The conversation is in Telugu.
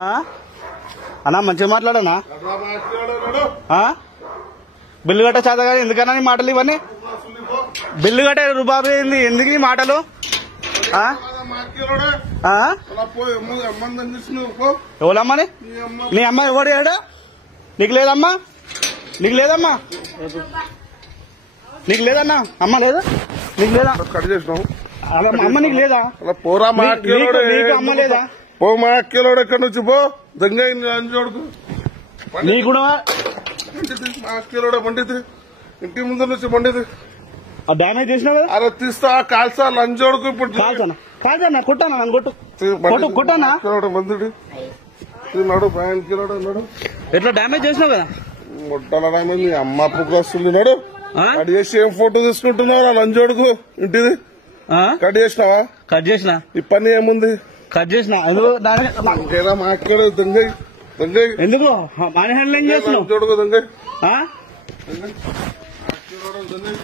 అన్నా మంచిగా మాట్లాడనా బిల్లు కట్ట చేతగా ఎందుకన్నా నీ మాటలు ఇవన్నీ బిల్లు కట్టే రూబాబు ఏంది ఎందుకు ఈ మాటలు ఎవరమ్మని నీ అమ్మ ఎవడు ఏడా నీకు లేదమ్మా నీకు లేదమ్మా నీకు లేదన్నా అమ్మ లేదా నీకు లేదా కట్ చేసినావు అమ్మ నీకు లేదా పోరా మా అమ్మ లేదా పో మా అక్కలోడు ఎక్కడి నుంచి పో దొంగ అంజోడుకు నీకు కూడా మా అక్కలోడ పండితే ఇంటి ముందు నుంచి పండితే డామేజ్ చేసినా కదా అరే తీస్తా కాల్సా లంజోడుకు ఇప్పుడు కాల్చానా కొట్టానా నన్ను కొట్టు కొట్టానా మందుడు నాడు పైన కిలోడు అన్నాడు ఎట్లా డామేజ్ చేసినావు కదా ముట్టాల డామేజ్ అమ్మ పుక్క వస్తుంది నాడు కట్ చేసి ఏం ఫోటో తీసుకుంటున్నావు లంజోడుకు ఇంటిది కట్ చేసినావా కట్ చేసిన ఈ పని ఏముంది కట్ చేసిన మా అక్కడ దొంగ దొంగ ఎందుకు మాని హ్యాండ్లింగ్ చేస్తున్నావు లంజోడుకు దొంగ దొంగ